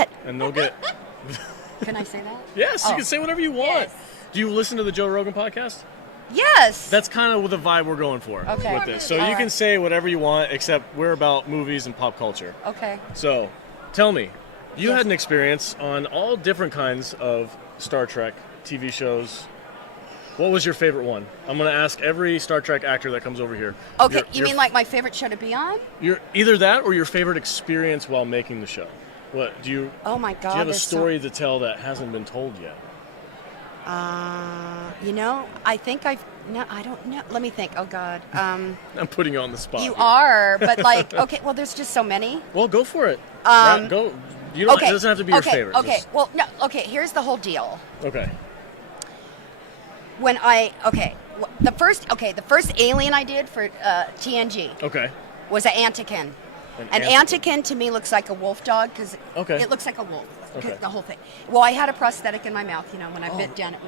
it. And they'll get... Can I say that? Yes, you can say whatever you want. Yes. Do you listen to the Joe Rogan podcast? Yes. That's kind of the vibe we're going for Okay. with this. So All you can right. say whatever you want, except we're about movies and pop culture. Okay. So, tell me, you Yes. had an experience on all different kinds of Star Trek TV shows. What was your favorite one? I'm going to ask every Star Trek actor that comes over here. Okay, you mean like my favorite show to be on? Either that or your favorite experience while making the show. What do you? Oh my God! Do you have a there's story to tell that hasn't been told yet? I think no, I don't know. Let me think. Oh God. I'm putting you on the spot. You here. are, but like, okay. Well, there's just so many. Well, go for it. Go. You don't. Okay. It doesn't have to be your Okay. favorite. Okay. Just- Well, no. Okay. Here's the whole deal. okay. The first Alien I did for TNG Okay. was an Antikin. An Antikin to me looks like a wolf dog because Okay. it looks like a wolf. Okay. The whole thing. Well, I had a prosthetic in my mouth, when I bit down it,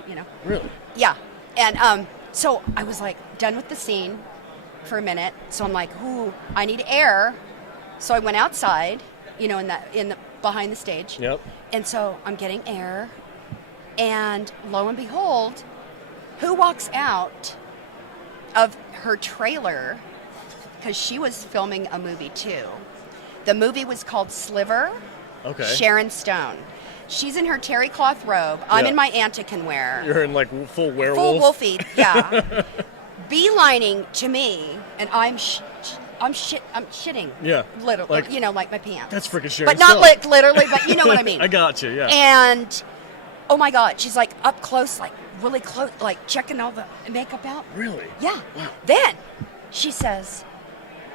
Really? Yeah. And so I was like done with the scene for a minute. So I'm like, ooh, I need air. So I went outside, behind the stage. Yep. And so I'm getting air. And lo and behold, who walks out of her trailer? Because she was filming a movie too. The movie was called Sliver. Okay. Sharon Stone. She's in her terry cloth robe. I'm Yeah. in my Antikin wear. You're in like full werewolf. Full wolfie, yeah. Beelining to me, and I'm shitting. Yeah. Literally, Like- like my pants. That's freaking Sharon But not Stone. like literally, but you know what I mean. I got you. Yeah. And oh my God, she's like up close, like really close, like checking all the makeup out. Really? Yeah. Wow. Then she says,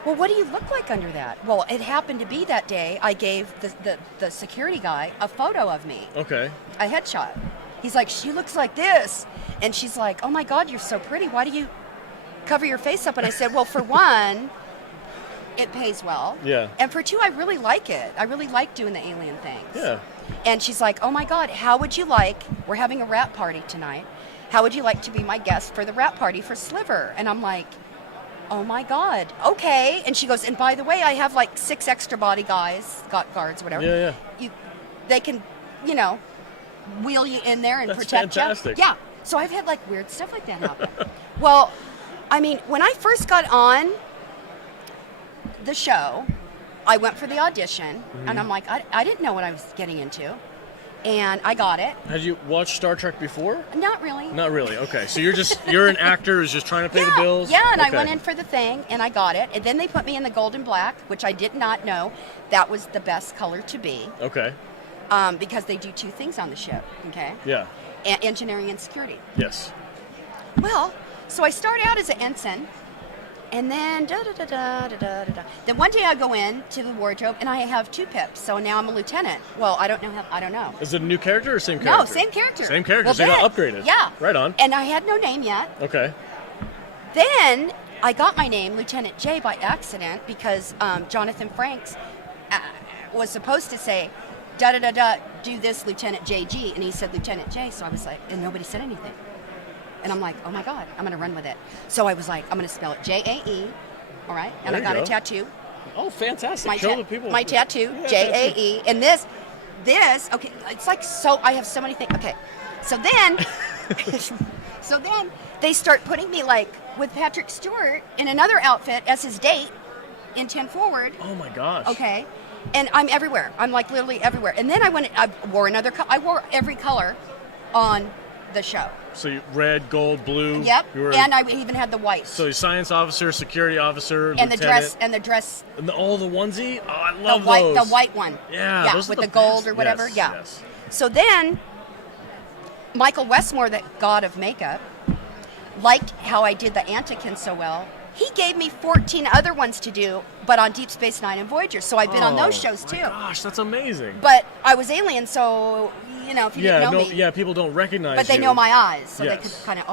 well, what do you look like under that? Well, it happened to be that day I gave the security guy a photo of me, Okay. a headshot. He's like, she looks like this. And she's like, oh my God, you're so pretty. Why do you cover your face up? And I said, well, for one, it pays well. Yeah. And for two, I really like it. I really like doing the alien things. Yeah. And she's like, oh my God, how would you like, we're having a wrap party tonight. How would you like to be my guest for the wrap party for Sliver? And I'm like, oh my God, okay. And she goes, and by the way, I have like 6 extra body guards, whatever. Yeah. They can, wheel you in there and That's protect fantastic. you. Yeah. So I've had like weird stuff like that happen. Well, I mean, when I first got on the show, I went for the audition, and I'm like, I didn't know what I was getting into, and I got it. Had you watched Star Trek before? Not really. Not really. Okay. So you're an actor who's just trying to pay the bills? Yeah, and Okay. I went in for the thing, and I got it. And then they put me in the gold and black, which I did not know that was the best color to be, Okay. because they do 2 things on the ship, okay? Yeah. Engineering and security. Yes. Well, so I start out as an ensign, and then da-da-da-da-da-da-da. Then one day I go in to the wardrobe, and I have 2 pips, so now I'm a lieutenant. Well, I don't know. Is it a new character or same character? No, same character. Same character, Well, so you got then- upgraded. Yeah. Right on. And I had no name yet. Okay. Then I got my name, Lieutenant J, by accident because Jonathan Franks was supposed to say, da-da-da-da, do this, Lieutenant JG, and he said Lieutenant J, so I was like, and nobody said anything. And I'm like, oh my God, I'm going to run with it. So I was like, I'm going to spell it J-A-E, all right? And There I got you a go. tattoo. Oh, fantastic. Show the people. My tattoo, Yeah, J-A-E. And this, okay, it's like so, I have so many things. Okay, so then, they start putting me like with Patrick Stewart in another outfit as his date in 10 Forward. Oh my gosh. Okay. And I'm everywhere. I'm like literally everywhere. And then I wore I wore every color on the show. So you red, gold, blue. Yep. You were, And I even had the white. So you're science officer, security officer, and the lieutenant. dress And the onesie. Oh, I love the those. white one. Yeah, those are with the the gold best. or whatever. Yes, Yeah. yes. So then Michael Westmore, the god of makeup, liked how I did the Antikin so well. He gave me 14 other ones to do, but on Deep Space Nine and Voyager. So I've been on those shows too. Oh my gosh, that's amazing. But I was alien, so if you didn't know me. Yeah, people don't recognize But they you. know my eyes, so they Yes. could kind of,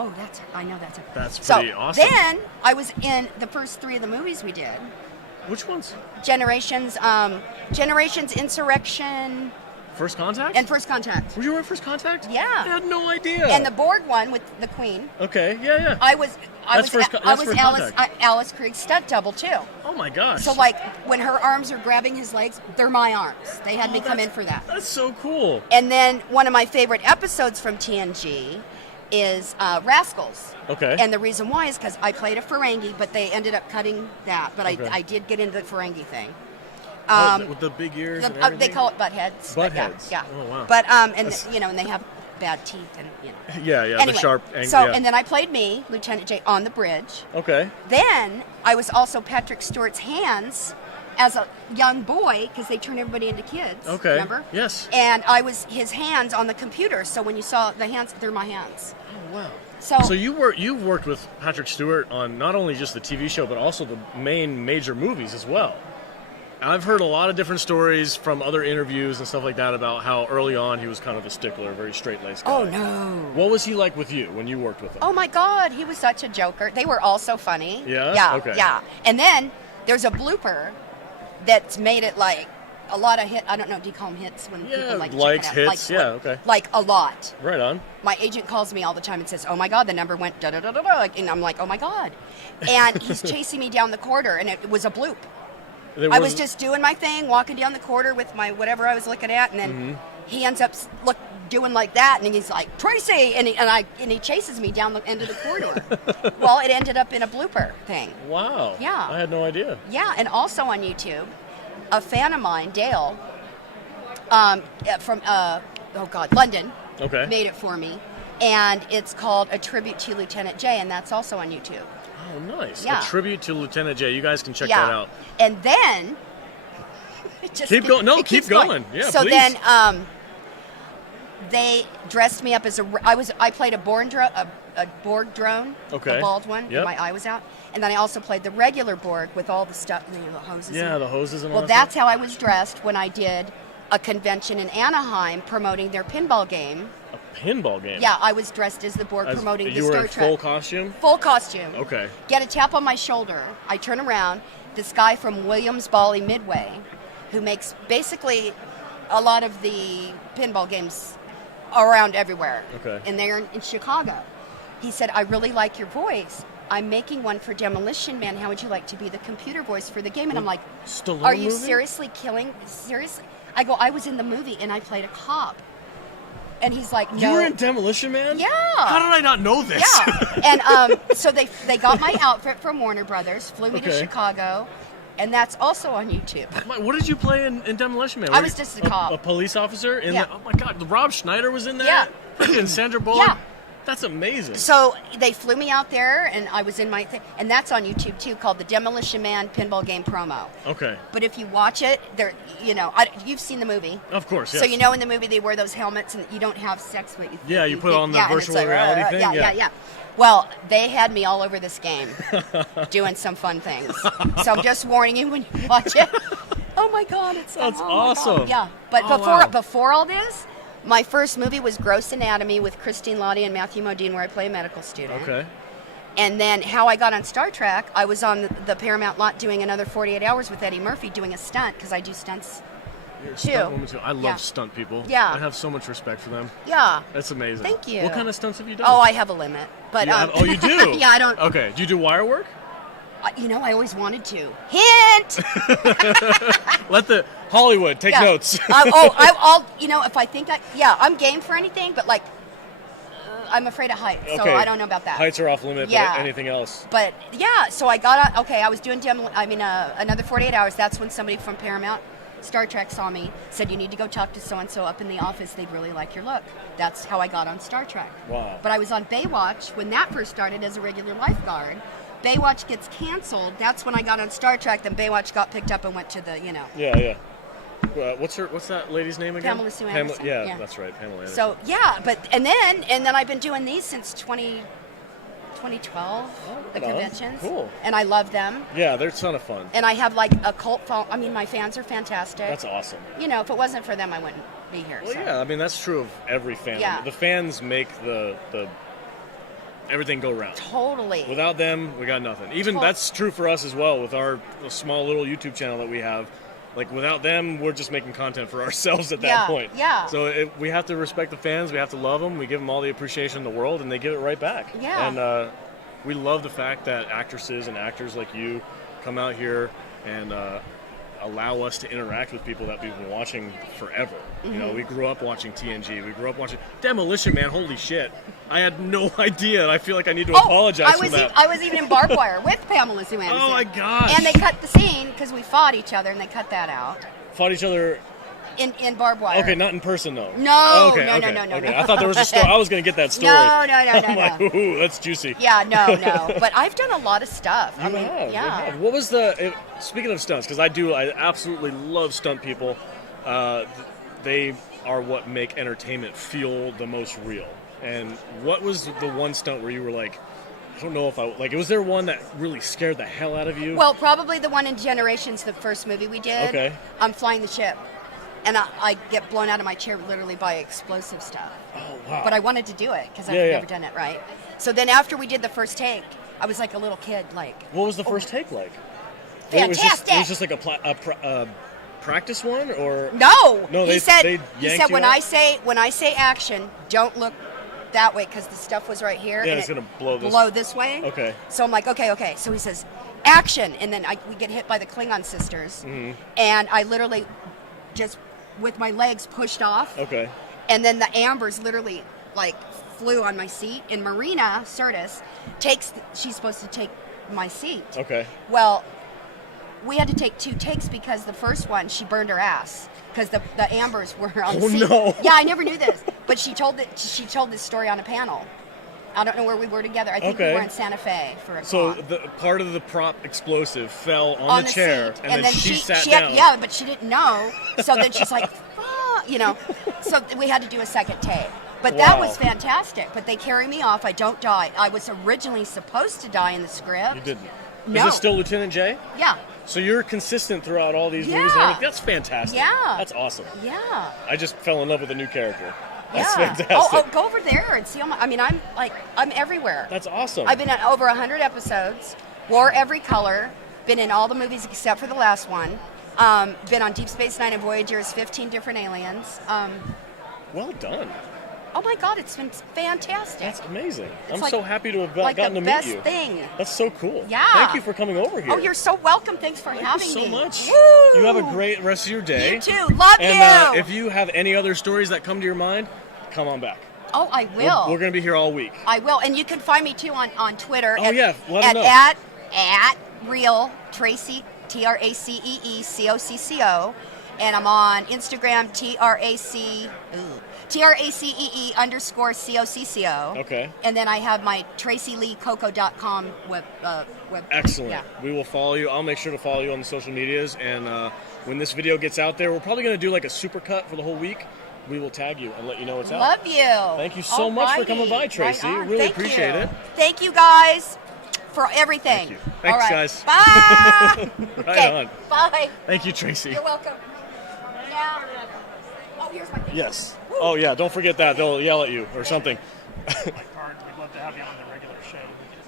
I know that's her. That's pretty awesome. Then I was in the first 3 of the movies we did. Which ones? Generations, Insurrection, First Contact? And First Contact. Were you in First Contact? Yeah. I had no idea. And the Borg one with the Queen. Okay, yeah. I was First Alice Krieg's stunt double too. Oh my gosh. So like when her arms are grabbing his legs, they're my arms. They had me come in for that. That's so cool. And then one of my favorite episodes from TNG is Rascals. Okay. And the reason why is because I played a Ferengi, but they ended up cutting that. But Okay. I did get into the Ferengi thing. With the big ears and They everything? call it butt heads. But Buttheads. Yeah. Oh, wow. But and and they have bad teeth and Yeah, Anyway, the sharp angle. so yeah. and then I played me, Lieutenant J, on the bridge. Okay. Then I was also Patrick Stewart's hands as a young boy because they turn everybody into kids. Okay. Remember? Yes. And I was his hands on the computer. So when you saw the hands, they're my hands. Oh, wow. So you've worked with Patrick Stewart on not only just the TV show but also the main major movies as well. I've heard a lot of different stories from other interviews and stuff like that about how early on he was kind of a stickler, very straight-laced guy. Oh no. What was he like with you when you worked with him? Oh my God, he was such a joker. They were all so funny. Yeah? Yeah. Okay. Yeah. And then there's a blooper that's made it like a lot of hit. I don't know. Do you call them hits when Yeah, people like likes, check it out? hits, yeah, okay. Like a lot. Right on. My agent calls me all the time and says, "Oh my God, the number went da da da da da," and I'm like, "Oh my God," and he's chasing me down the corridor, and it was a bloop. I was just doing my thing, walking down the corridor with my whatever I was looking at, and then he ends up doing like that, and he's like, "Tracy," and he chases me down the end of the corridor. Well, it ended up in a blooper thing. Wow. Yeah. I had no idea. Yeah, and also on YouTube, a fan of mine, Dale, from London, Okay. made it for me, and it's called A Tribute to Lieutenant J, and that's also on YouTube. Oh, nice. Yeah. A tribute to Lieutenant J. You guys can check Yeah. that out. And then Keep going. No, it keep keeps going. Yeah, so please. then they dressed me up as I played a Borg drone, Okay. the bald one, Yep. my eye was out, and then I also played the regular Borg with all the stuff, the hoses. Yeah, and- the hoses and all Well, that that's stuff. how I was dressed when I did a convention in Anaheim promoting their pinball game. A pinball game. Yeah, I was dressed as the Borg promoting the you were Star in Trek. full costume? Full costume. Okay. Get a tap on my shoulder. I turn around. This guy from Williams Bally Midway, who makes basically a lot of the pinball games around everywhere. Okay. And they're in Chicago. He said, "I really like your voice. I'm making one for Demolition Man. How would you like to be the computer voice for the game?" And I'm like, Stallone "Are you movie? seriously seriously?" I go, "I was in the movie and I played a cop." And he's like, "No." You were in Demolition Man? Yeah. How did I not know this? Yeah, and so they got my outfit from Warner Brothers, flew me to Okay. Chicago, and that's also on YouTube. What did you play in Demolition Man? I Were was you just a cop. A police officer? Yeah. Oh my God, Rob Schneider was in that? Yeah. And Sandra Bullock? Yeah. That's amazing. So they flew me out there, and I was in my thing, and that's on YouTube too, called the Demolition Man Pinball Game Promo. Okay. But if you watch it, you've seen the movie. Of course, yes. So you know in the movie they wear those helmets, and you don't have sex with you. Yeah, you put on the and it's virtual reality thing, Yeah, yeah. yeah. Well, they had me all over this game, doing some fun things. So I'm just warning you when you watch it. Oh my God, it's That's oh my God. awesome. Yeah, but Oh, wow. before all this, my first movie was Gross Anatomy with Christine Lottie and Matthew Modine, where I play a medical student. Okay. And then how I got on Star Trek, I was on the Paramount lot doing another 48 Hours with Eddie Murphy doing a stunt, because I do stunts. You're a Two. stunt woman too. I love Yeah. stunt people. Yeah. I have so much respect for them. Yeah. That's amazing. Thank you. What kind of stunts have you done? Oh, I have a limit. But Oh, you do? Yeah, I don't. Okay. Do you do wire work? I always wanted to. Hint. Let the Hollywood take Yeah. notes. I'll. If I think I'm game for anything, but like, I'm afraid of heights, so Okay. I don't know about that. Heights are off limit, Yeah. but anything else? But yeah, so I got on. Okay, I was doing another 48 Hours. That's when somebody from Paramount Star Trek saw me, said you need to go talk to so and so up in the office. They'd really like your look. That's how I got on Star Trek. Wow. But I was on Baywatch when that first started as a regular lifeguard. Baywatch gets canceled. That's when I got on Star Trek. Then Baywatch got picked up and went to the Yeah. What's that lady's name again? Pamela Sue Anderson. Yeah, that's right, Pamela Anderson. So yeah, but and then I've been doing these since 2012, the right on. conventions. Cool. And I love them. Yeah, they're a ton of fun. And I have like a cult follow. I mean, my fans are fantastic. That's awesome. If it wasn't for them, I wouldn't be here. Well, so. yeah, I mean that's true of every fan. Yeah. The fans make the everything go round. Totally. Without them, we got nothing. Even that's true for us as well with our small little YouTube channel that we have. like without them, we're just making content for ourselves at that point. Yeah. So we have to respect the fans. We have to love them. We give them all the appreciation in the world, and they give it right back. Yeah. And we love the fact that actresses and actors like you come out here and allow us to interact with people that we've been watching forever. You know, we grew up watching TNG. We grew up watching Demolition Man. Holy shit. I had no idea, and I feel like I need to apologize for that. I was even in Barbed Wire with Pamela Sue Anderson. Oh my gosh. And they cut the scene because we fought each other, and they cut that out. Fought each other in Barbed Wire. Okay, not in person though. No, okay, no, okay, no, no, okay. no. I thought there was a story. I was going to get that story. No. I'm like, ooh, that's juicy. Yeah, no. But I've done a lot of stuff. You have. What was speaking of stunts, because I absolutely love stunt people. They are what make entertainment feel the most real. And what was the one stunt where you were like, I don't know if was there one that really scared the hell out of you? Well, probably the one in Generations, the first movie we did. Okay. I'm flying the ship. And I get blown out of my chair literally by explosive stuff. Oh, wow. But I wanted to do it because I've never done it right. So then after we did the first take, I was like a little kid. What was the first take like? Fantastic. It was just like a practice one, or no. He said when out? I say action, don't look that way because the stuff was right here. Yeah, and it's gonna blow this way. Okay. So I'm like, okay. So he says, action, and then we get hit by the Klingon sisters, and I literally just with my legs pushed off. Okay. And then the ambers literally like flew on my seat, and Marina Sirtis she's supposed to take my seat. Okay. Well, we had to take 2 takes because the first one she burned her ass because the ambers were on the seat. Oh no! Yeah, I never knew this, but she told this story on a panel. I don't know where we were together. I think we were in Santa Fe for a So con. the part of the prop explosive fell on the chair, seat. and then she sat down. Yeah, but she didn't know. So then she's like, So we had to do a second take. But that was fantastic. But they carry me off. I don't die. I was originally supposed to die in the script. You didn't. No. Is it still Lieutenant J? Yeah. So you're consistent throughout all these movies and everything? That's fantastic. Yeah. That's awesome. Yeah. I just fell in love with a new character. That's yeah. fantastic. Oh, go over there and see all I'm everywhere. That's awesome. I've been in over 100 episodes, wore every color, been in all the movies except for the last one. Been on Deep Space Nine and Voyager's 15 different aliens. Well done. Oh my God, it's been fantastic. That's amazing. It's I'm so happy to have gotten to meet you. the best thing. That's so cool. Yeah. Thank you for coming over here. Oh, you're so welcome. Thanks for having Thank you so me. much. Woo! You have a great rest of your day. You too. Love and, you. if you have any other stories that come to your mind, come on back. Oh, I will. We're going to be here all week. I will. And you can find me too on Twitter. Oh, yeah. Let them know. At Real Tracy, TRACEECOCCO. And I'm on Instagram, TRACEE_COCCO. Okay. And then I have my TracyLeeCoco.com web. Excellent. Yeah. We will follow you. I'll make sure to follow you on the social medias. And when this video gets out there, we're probably going to do like a super cut for the whole week. We will tag you and let you know it's out. Love you. Thank you so much for coming by, Tracy. Right on. Really Thank appreciate you. it. Thank you guys for everything. Thank you. Thanks, All right. guys. Bye. Right Okay. on. Bye. Thank you, Tracy. You're welcome. Now, here's my thing. Yes. Oh, yeah. Don't forget that. They'll yell at you or something. Cards. We'd love to have you on the regular show.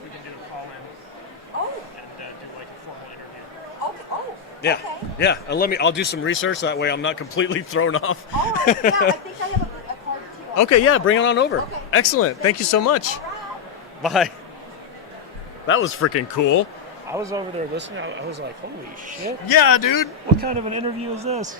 We can do a call in Oh. and do like a formal interview. Okay. Oh. Yeah. Okay. Yeah. And I'll do some research. That way I'm not completely thrown off. All right. Yeah, I think I have a card too. Okay. Yeah. Bring it on over. Okay. Excellent. Thank you so much. All right. Bye. That was freaking cool. I was over there listening. I was like, holy shit. Yeah, dude. What kind of an interview is this?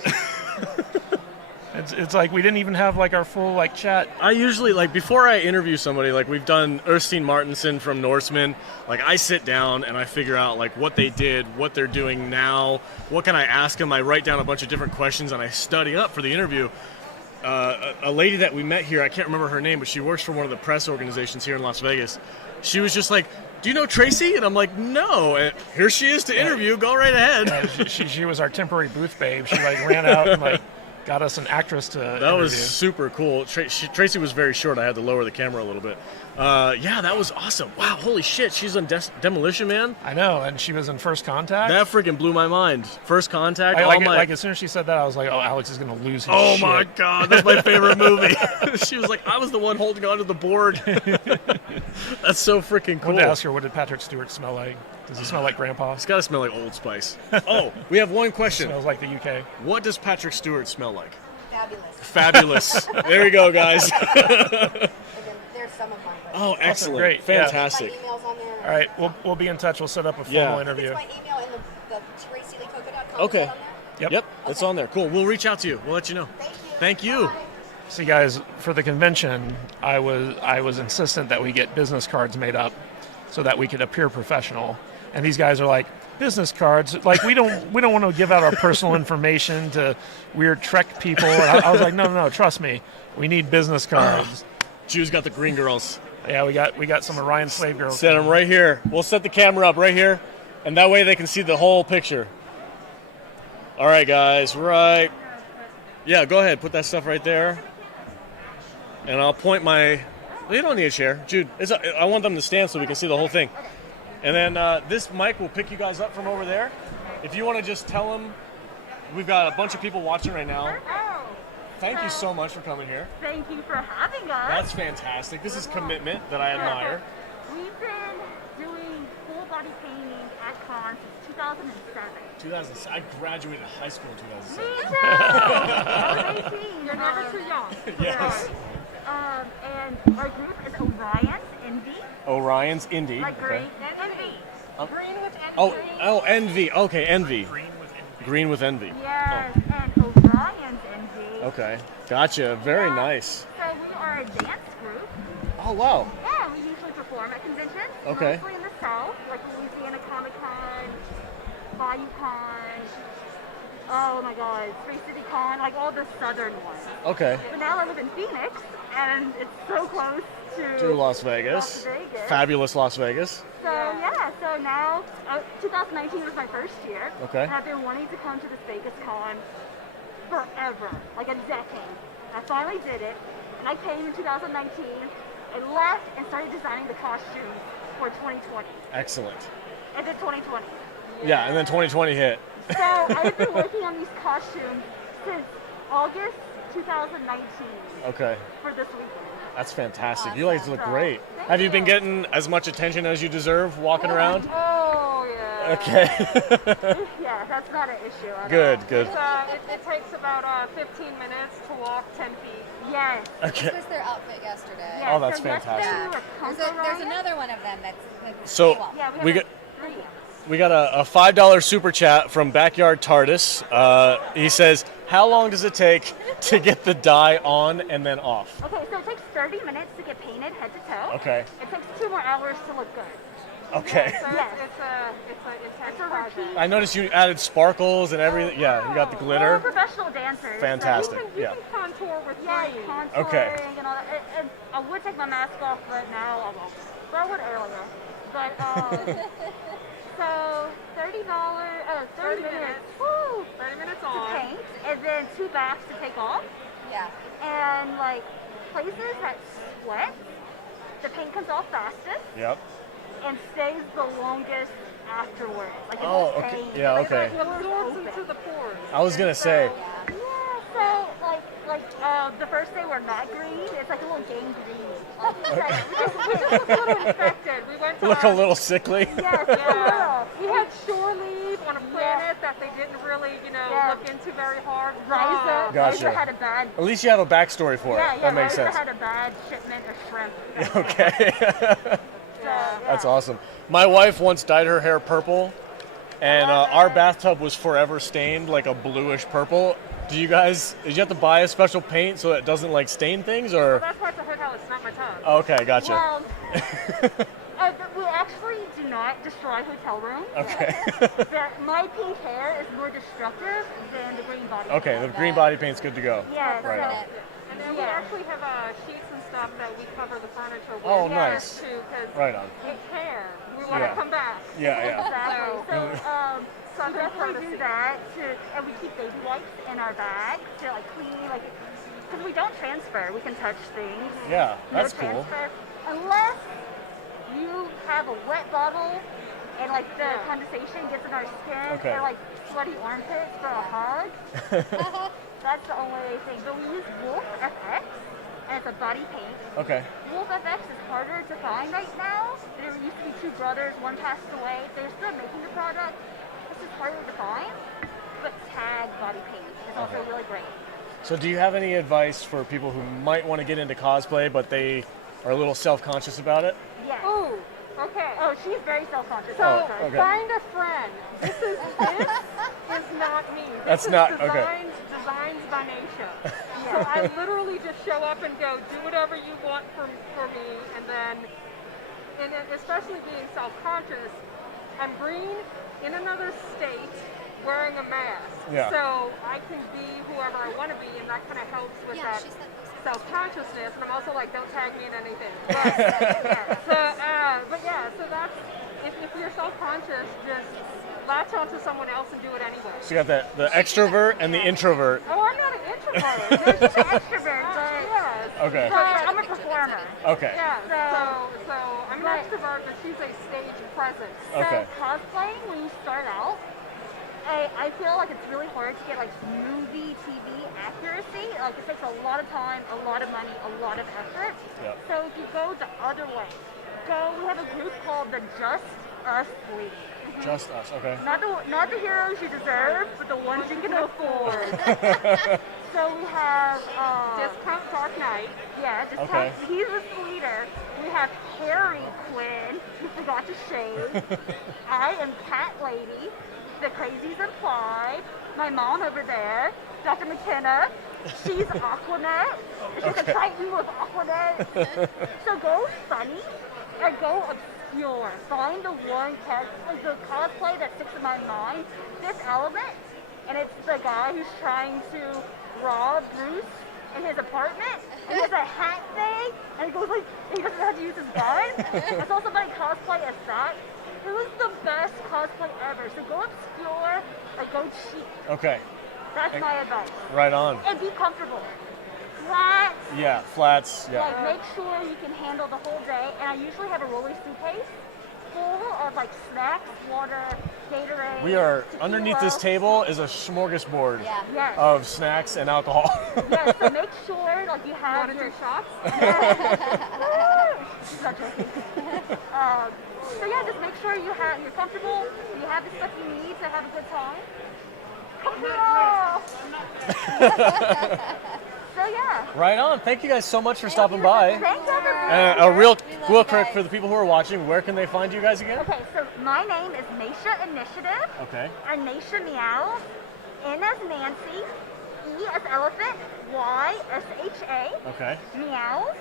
It's like we didn't even have like our full like chat. I usually, like, before I interview somebody, like we've done Erskine Martinson from Norseman, like I sit down and I figure out like what they did, what they're doing now, what can I ask them. I write down a bunch of different questions and I study up for the interview. A lady that we met here, I can't remember her name, but she works for one of the press organizations here in Las Vegas. She was just like, do you know Tracy? And I'm like, no. And here she is to interview. Go right ahead. She was our temporary booth babe. She like ran out and like got us an actress to That interview. was super cool. Tracy was very short. I had to lower the camera a little bit. Yeah, that was awesome. Wow, holy shit. She's on Demolition Man. I know, and she was in First Contact. That freaking blew my mind. First Contact. Like as soon as she said that, I was like, oh, Alex is going to lose his shit. My God, that's my favorite movie. She was like, I was the one holding onto the board. That's so freaking I cool. wanted to ask her, what did Patrick Stewart smell like? Does it smell like Grandpa? It's got to smell like Old Spice. Oh, we have one question. Smells like the UK. What does Patrick Stewart smell like? Fabulous. Fabulous. There you go, guys. And then there's some of mine. Oh, excellent. Great, yeah. Fantastic. My email's on there. All right, we'll be in touch. We'll set up a formal Yeah. interview. It's my email in the TracyLeeCoco.com. Okay. Is that on there? Yep. It's on there. Cool. We'll reach out to you. We'll let you know. Thank you. Thank you. Bye. See, guys, for the convention, I was insistent that we get business cards made up so that we could appear professional. And these guys are like, business cards? Like, we don't want to give out our personal information to weird Trek people. And I was like, no, trust me, we need business cards. Jude's got the green girls. Yeah, we got some Orion slave girls. Set them right here. We'll set the camera up right here, and that way they can see the whole picture. All right, guys. Right. Yeah, go ahead. Put that stuff right there. And I'll point my... You don't need a chair. Jude, I want them to stand so we can see the whole thing. And then this mic will pick you guys up from over there. If you want to just tell them, we've got a bunch of people watching right now. Thank you so much for coming here. Thank you for having us. That's fantastic. This is commitment that I admire. We've been doing full body painting at con since 2007. I graduated high school in 2007. Me too! I was 18. You're never too young. Yes. And our group is Orion's Envy. Orion's Indie. Like Okay. green and envy. Green with envy. Oh, Envy. Okay, Envy. Green with envy. Green with Envy. Yes, and Orion's Envy. Okay. Gotcha. Very Yeah. nice. So we are a dance group. Oh, wow. Yeah, we usually perform at conventions. Okay. Mostly in the South, like Louisiana Comic Con, Bayou Con. Oh my God, Spring City Con, like all the southern ones. Okay. But now I live in Phoenix, and it's so close to To Las Vegas. Las Vegas. Fabulous Las Vegas. So yeah, so now 2019 was my first year. Okay. And I've been wanting to come to this Vegas Con forever, like a decade. I finally did it, and I came in 2019 and left and started designing the costumes for 2020. Excellent. And then 2020. Yeah, and then 2020 hit. So I've been working on these costumes since August 2019 Okay. for this weekend. That's fantastic. You guys look Awesome. great. Thank Have you been you. getting as much attention as you deserve walking around? Oh yeah. Okay. Yeah, that's not an issue. at Good, all. good. It takes about 15 minutes to walk 10 feet. Yes. Okay. This was their outfit yesterday. Yeah, Oh, that's so yesterday fantastic. we were There's Congo another one of them that's So, AWOL. Yeah, We we have got- three. We got a $5 super chat from Backyard TARDIS. He says, how long does it take to get the dye on and then off? Okay, so it takes 30 minutes to get painted head to toe. Okay. It takes 2 more hours to look good. Okay. So Yes. it's an intense It's a project. repeat. I noticed you added sparkles and everything. Yeah, you got the We're glitter. professional dancers. Fantastic. You Yeah. can contour with Yeah, green. contouring Okay. and all that. And I would take my mask off, but now I won't. But I would earlier. But so $30, 30 minutes. Woo! 30 minutes To on. paint, and then 2 baths to take off. Yeah. And like places that sweat, the paint comes off fastest Yep. and stays the longest afterwards. Like it Oh, won't okay. paint. Yeah, Like, okay. it looks Absorbs open. into the pores. I was going to say, Yeah, so like the first day we're not green, it's like a little gangrene. We just look a little infected. We went to look a little sickly. Yes, Yeah. a We little. had shore leave on a planet that they didn't really, Yeah. look into very hard. Riza, Gotcha. Riza had a bad. At least you have a backstory for it. Yeah, yeah. That makes Riza sense. had a bad shipment of shrimp. Okay. So, That's yeah. awesome. My wife once dyed her hair purple, and our bathtub was forever stained like a bluish purple. Did you have to buy a special paint so it doesn't like stain things, or? That's part of the hotel. It's not my tub. Okay, gotcha. Well, we actually do not destroy hotel rooms. Okay. My pink hair is more destructive than the green body. Okay, the green body paint's good to go. Yeah, Right on. And then we Yeah. actually have sheets and stuff that we cover the furniture with. Oh, Yeah. nice. Too, because Right on. it's hair. We want Yeah. to come back. Yeah, yeah. Exactly. So, we Southern definitely courtesy. do that, and we keep baby wipes in our bag to like clean, like, because we don't transfer. We can touch things. Yeah, No that's cool. transfer, unless you have a wet bottle and like the condensation gets in our skin Okay. and like sweaty armpits for a hug. That's the only thing. But we use Wolf FX, and it's a body paint. Okay. Wolf FX is harder to find right now. There used to be two brothers, one passed away. They're still making the product. It's just harder to find. But tag body paint is also Okay. really great. So do you have any advice for people who might want to get into cosplay, but they are a little self-conscious about it? Yes. Ooh, okay. Oh, she's very self-conscious. So okay. find a friend. This is not me. That's This not- is okay. Designs by Nature. So I literally just show up and go, do whatever you want for me, and then, especially being self-conscious, I'm green in another state wearing a mask. Yeah. So I can be whoever I want to be, and that kind of helps with Yeah, that she said self-consciousness. And I'm also like, don't tag me in anything. But yeah, so that's, if you're self-conscious, just latch onto someone else and do it anyway. So you got the extrovert and the introvert. Oh, I'm not an introvert. She's an extrovert, but Yes. Okay. but I'm a performer. Okay. Yeah, so I'm an But- extrovert, but she's a stage presence. So Okay. cosplaying, when you start out, I feel like it's really hard to get like movie, TV accuracy. Like it takes a lot of time, a lot of money, a lot of effort. Yeah. So if you go the other way, we have a group called the Just Us League. Just us. Okay. Not the heroes you deserve, but the ones you can afford. So we have Discount Dark Knight. Discount. Okay. He's the leader. We have Harry Quinn, who forgot to shave. I am Cat Lady. The crazies implied. My mom over there, Dr. McKenna. She's Aquanet. She's a Titan with Aquanet. So go funny and go obscure. Find the one like the cosplay that sticks in my mind. This element, and it's the guy who's trying to rob Bruce in his apartment. And he has a hat thing, and he goes like he doesn't know how to use his gun. It's also my cosplay as that. It was the best cosplay ever. So go obscure, like go cheap. Okay. That's my advice. Right on. And be comfortable. Flats. Yeah. Flats. Yeah. Like make sure you can handle the whole day. And I usually have a rolly suitcase full of like snacks, water, Gatorade. We are tequila. underneath this table is a smorgasbord Yeah. Yes. of snacks and alcohol. Yes. So make sure like you have Want to your do shots? She's not joking. So yeah, just make sure you're comfortable. You have the stuff you need to have a good time. Come here. So yeah. Right on. Thank you guys so much for stopping by. Thank you, everyone. A real We love you quick guys. for the people who are watching, where can they find you guys again? Okay, so my name is Naisha Initiative, Okay. and Naisha Meows, N as Nancy, E as Elephant, Y as H-A, Okay. Meows,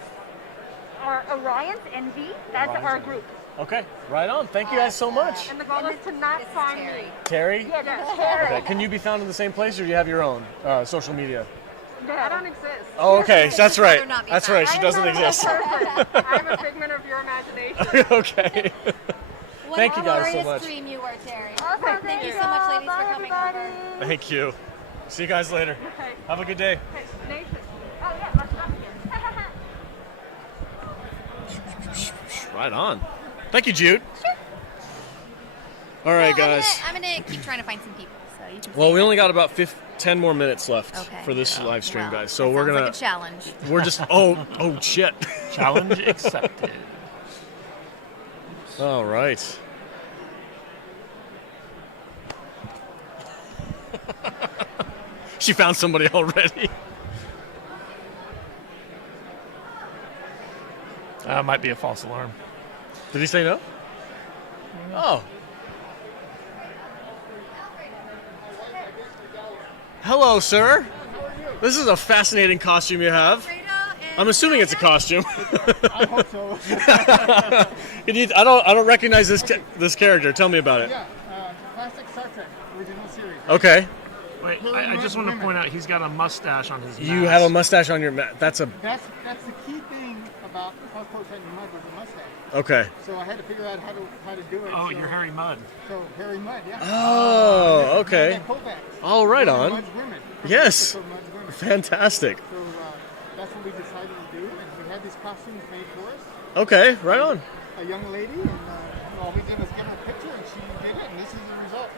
or Orion's Envy, that's Orion's our Envy. group. Okay. Right on. Thank you guys so much. And the goal is to not This is find Terry. me. Terry? Yeah, that's Terry. Okay. Can you be found in the same place, or do you have your own social media? I don't exist. Oh, okay. That's right. rather not be That's found. right. She doesn't exist. I'm a figment of your imagination. Okay. What Thank you guys so glorious much. dream you were, Terry. Awesome, Thank you so much, ladies, for Bye, coming everybody. over. Thank you. See you guys later. Okay. Have a good day. Okay, Nathan. Oh yeah, let's go again. Right on. Thank you, Jude. All right, Well, guys. I'm gonna keep trying to find some people. So you can Well, see we that. only got about 10 more minutes left Okay. for this live stream, Well, guys. So that we're sounds gonna like a challenge. we're just oh shit. Challenge accepted. All right. She found somebody already. Might be a false alarm. Did he say no? Oh. Hello, sir. This is a fascinating costume you have. I'm assuming it's a costume. I hope so. I don't recognize this character. Tell me about it. Yeah, classic Star Trek original series. Okay. Wait, I just want to point out he's got a mustache on his You mask. have a mustache on your That's a That's the key thing about cosplay Titan Mud was the mustache. okay. So I had to figure out how to do it. Oh, so, you're Harry Mudd. So Harry Mudd, yeah. Oh, okay. And Kovacs. All right Those are on. Mudd's women. Yes. So Mudd's women. Fantastic. So that's what we decided to do, and we had these costumes made for us. Okay, right on. A young lady, and all we did was get her a picture, and she did it, and this is the result.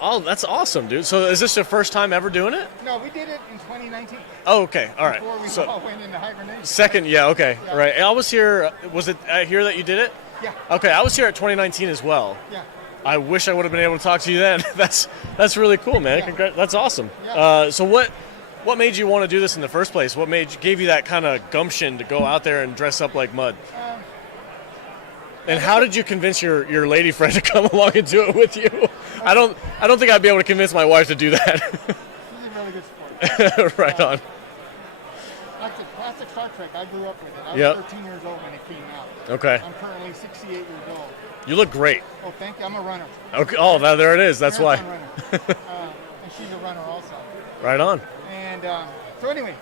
Oh, that's awesome, dude. So is this your first time ever doing it? No, we did it in 2019. Oh, okay. All right. Before we So all went into hibernation. second, yeah, okay. Yeah. Right. I was here. Was it here that you did it? Yeah. Okay, I was here at 2019 as well. Yeah. I wish I would have been able to talk to you then. That's really cool, man. Yeah. That's awesome. Yeah. So what made you want to do this in the first place? What gave you that kind of gumption to go out there and dress up like mud? And how did you convince your lady friend to come along and do it with you? I don't think I'd be able to convince my wife to do that. She's a really good sport. Right on. Classic Star Trek. I grew up with it. I was Yep. 13 years old when it came out. Okay. I'm currently 68 years old. You look great. Oh, thank you. I'm a runner. Okay. Oh, there it is. That's why. Marathon runner. And she's a runner also. Right on. And so anyway,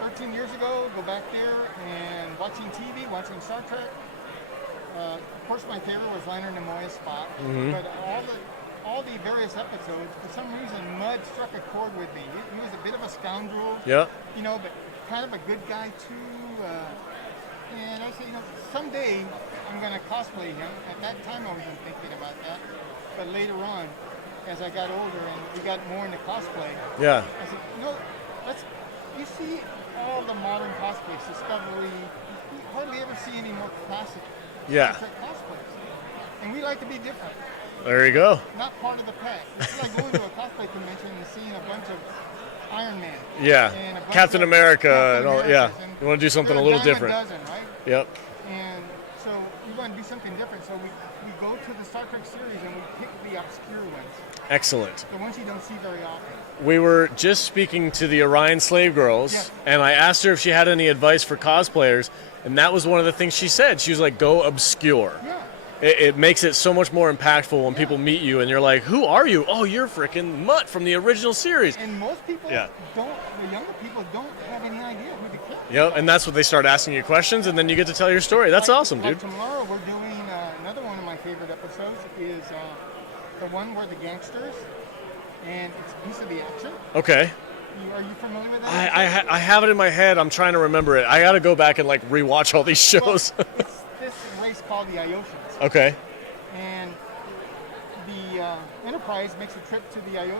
13 years ago, go back there and watching TV, watching Star Trek. Of course, my favorite was Leonard Nimoy's Spock. Mm-hmm. But all the various episodes, for some reason, Mud struck a chord with me. He was a bit of a scoundrel, Yep. but kind of a good guy too. And I said, someday I'm going to cosplay him. At that time, I wasn't thinking about that. But later on, as I got older and we got more into cosplay, Yeah. I said, you see all the modern cosplays, Discovery, you hardly ever see any more classic Yeah. Star Trek cosplays. And we like to be different, There you go. not part of the pack. It's like going to a cosplay convention and seeing a bunch of Iron Man. Yeah. And a bunch Captain of America Captain and all. Americas, Yeah. and You want to do something a they're little dime different. dozen, right? Yep. And so we want to do something different. So we go to the Star Trek series and we pick the obscure ones, Excellent. the ones you don't see very often. We were just speaking to the Orion Slave Girls, Yes. and I asked her if she had any advice for cosplayers, and that was one of the things she said. She was like, go obscure. Yeah. It makes it so much more impactful when people meet you and you're like, who are you? Oh, you're freaking Mutt from the original series. And most people Yeah. the younger people don't have any idea who the character is. Yep, and that's what they start asking you questions, and then you get to tell your story. That's awesome, Like dude. tomorrow we're doing another one of my favorite episodes is the one where the gangsters, and it's a piece of the action. Okay. Are you familiar with that? I have it in my head. I'm trying to remember it. I got to go back and like rewatch all these shows. Well, it's this race called the Iosians. Okay. And the Enterprise makes a trip to the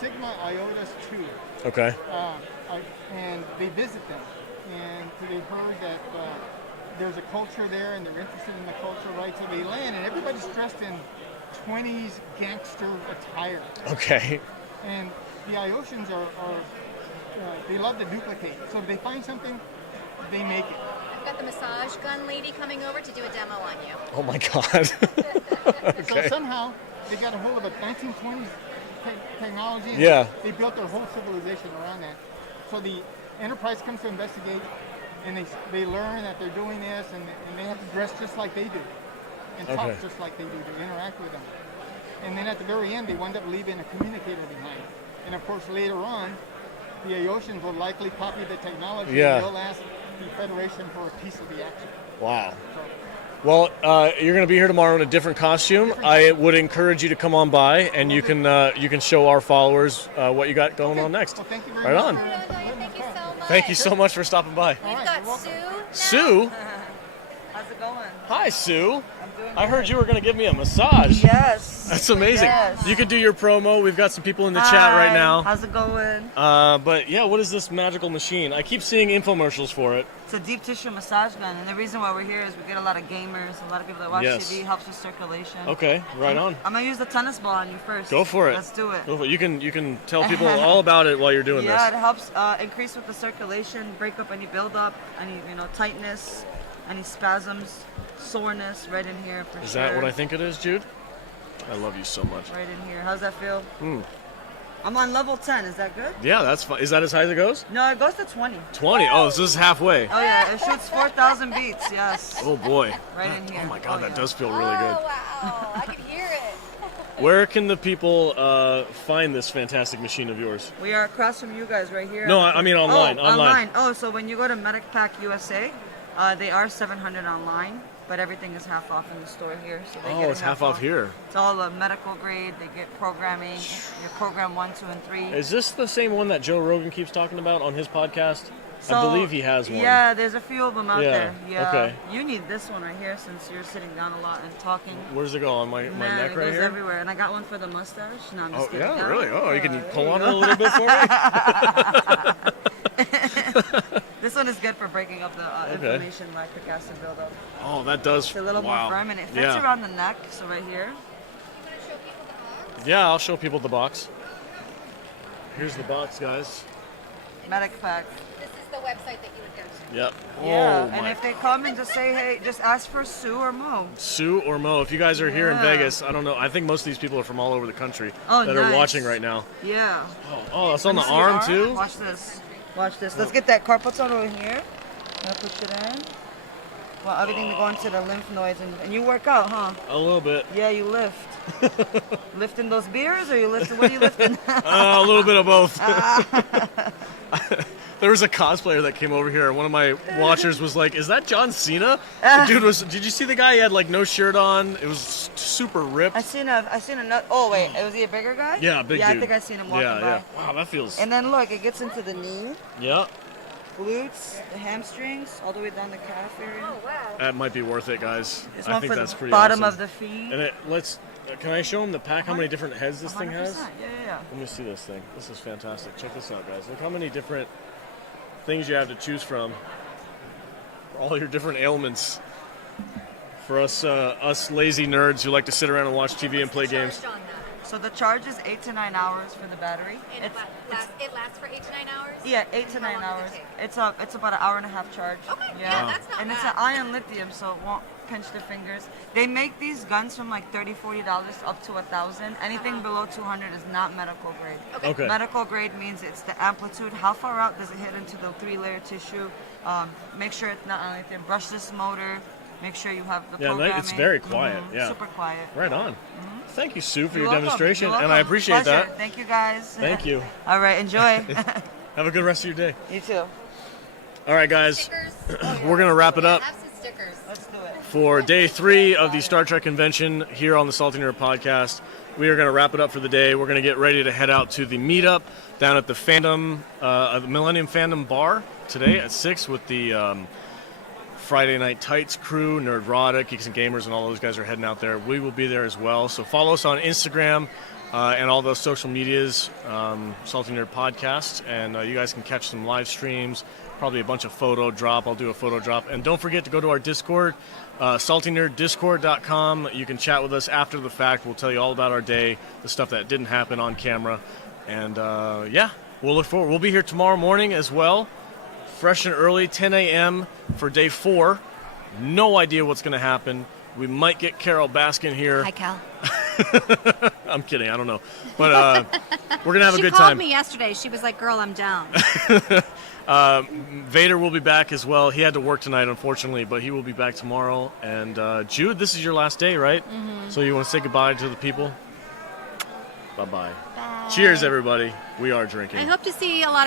Sigma Iotas 2. Okay. And they visit them. And they heard that there's a culture there and they're interested in the culture, right? So they land and everybody's dressed in 20s gangster attire. Okay. And the Iosians they love to duplicate. So if they find something, they make it. I've got the massage gun lady coming over to do a demo on you. Oh my God. So Okay. somehow they got a hold of a 1920s technology. And Yeah. They built their whole civilization around that. So the Enterprise comes to investigate, and they learn that they're doing this, and they have to dress just like they do, and talk Okay. just like they do to interact with them. And then at the very end, they wind up leaving a communicator behind. And of course, later on, the Iosians will likely copy the technology. Yeah. And they'll ask the Federation for a piece of the action. Wow. So, Well, you're going to be here tomorrow in a different costume. I would encourage you to come on by, and you can show our followers what you got going on next. well, thank you very Right much. on. for Thank you so much. Thank you so much for stopping by. We've right, got you're welcome. Sue now. Sue, How's it going? hi Sue. I'm doing I heard you were going to give me a massage. Yes. That's amazing. Yes. You could do your promo. We've got some people in the chat right now. How's it going? But yeah, what is this magical machine? I keep seeing infomercials for it. It's a deep tissue massage gun, and the reason why we're here is we get a lot of gamers, a lot of people that watch Yes. TV, helps with circulation. Okay, right on. I'm gonna use the tennis ball on you first. Go for it. Let's do it. Go for it. You can tell people all about it while you're doing Yeah, it this. helps increase with the circulation, break up any buildup, any tightness, any spasms, soreness, right in here for Is sure. that what I think it is, Jude? I love you so much. Right in here. How's that feel? Mm. I'm on level 10. Is that good? Yeah, that's fine. Is that as high as it goes? No, it goes to 20. 20. Oh, so this is halfway. Oh yeah, it shoots 4,000 beats. Yes. Oh boy. Right in here. Oh my God, Oh, that yeah. does feel really Oh, good. wow. I can hear it. Where can the people find this fantastic machine of yours? We are across from you guys right here. No, I mean online. Oh, online. Oh, so when you go to Medic Pack USA, they are $700 online, but everything is half off in the store here. So they get Oh, it it's half off here. It's all medical grade. They get programming, your program 1, 2, and 3. Is this the same one that Joe Rogan keeps talking about on his podcast? So, I believe he has one. Yeah, there's a few of them out Yeah, there. Yeah. okay. You need this one right here since you're sitting down a lot and talking. Where's it go? On my Man, neck it right goes here? everywhere. And I got one for the mustache. No, I'm just Oh, kidding. yeah, really? Oh, you can there pull you on it go. a little bit for me? This one is good for breaking up the inflammation, lactic acid buildup. Oh, that does. It's a little wow. more firm, and it fits Yeah. around the neck, so right here. Yeah, I'll show people the box. Here's the box, guys. Medic pack. This is the website that you would go to. Yep. Yeah, Oh, and my. if they come and just say, hey, just ask for Sue or Mo. Sue or Mo, if you guys are here in Yeah. Vegas, I don't know. I think most of these people are from all over the country Oh, that are nice. watching right now. Yeah. Oh, it's on the Let me see arm your too? Watch this. Watch this. Let's get that carpal tunnel in here. I'll push it in. Well, everything to go into the lymph nodes. And you work out, huh? A little bit. Yeah, you lift. Lifting those beers or you lifting, what are you lifting? A little bit of both. There was a cosplayer that came over here, and one of my watchers was like, "Is that John Cena?" The dude was. Did you see the guy? He had like no shirt on. It was super ripped. I seen a, oh wait, was he a bigger guy? Yeah, big Yeah, dude. I think I seen him walking yeah, by. yeah. Wow, that feels. And then look, it gets into the knee, Yeah, glutes, the hamstrings, all the way down the calf area. Oh, wow. that might be worth it, guys. This I one think for that's the pretty bottom awesome. of the feet. And it let's. Can I show him the pack? How many different heads this thing 100%. has? Yeah. Let me see this thing. This is fantastic. Check this out, guys. Look how many different things you have to choose from for all your different ailments. For us lazy nerds who like to sit around and watch TV and play games. Charged on that. So the charge is 8 to 9 hours for the battery. And it lasts for 8 to 9 hours? Yeah, 8 to How 9 long does hours. it take? It's about an hour and a half charge. Okay, yeah, that's not And bad. it's an ion lithium, so it won't pinch the fingers. They make these guns from like $30, $40 up to $1,000. Anything below 200 is not medical grade. Okay. Medical grade means it's the amplitude. How far out does it hit into the 3-layer tissue? Make sure it's not on anything. Brush this motor. Make sure you have the Yeah, programming. it's very quiet. Yeah. Super quiet. Right on. Thank you, Sue, for You're your welcome. demonstration, You're and I welcome. appreciate Pleasure. that. Thank you, guys. Thank you. All right, enjoy. Have a good rest of your day. You too. All right, guys. Stickers? We're gonna wrap it up Have some stickers. Let's do it. for day 3 of the Star Trek convention here on the Salty Nerd podcast. We are going to wrap it up for the day. We're going to get ready to head out to the meetup down at the the Millennium Fandom Bar today at 6 with the Friday Night Tights crew, Nerdrotic, Geeks and Gamers, and all those guys are heading out there. We will be there as well. So follow us on Instagram and all those social medias, Salty Nerd Podcast, and you guys can catch some live streams, probably a bunch of photo drop. I'll do a photo drop. And don't forget to go to our Discord, saltynerddiscord.com. You can chat with us after the fact. We'll tell you all about our day, the stuff that didn't happen on camera. And yeah, we'll look forward. We'll be here tomorrow morning as well, fresh and early, 10 a.m. for day 4. No idea what's going to happen. We might get Carol Baskin here. Hi, Cal. I'm kidding. I don't know. But we're going to have a She good called time. me yesterday. She was like, girl, I'm down. Vader will be back as well. He had to work tonight, unfortunately, but he will be back tomorrow. And Jude, this is your last day, right? Mm-hmm. So you want to say goodbye to the people? Bye-bye. Bye. Cheers, everybody. We are drinking. I hope to see a lot of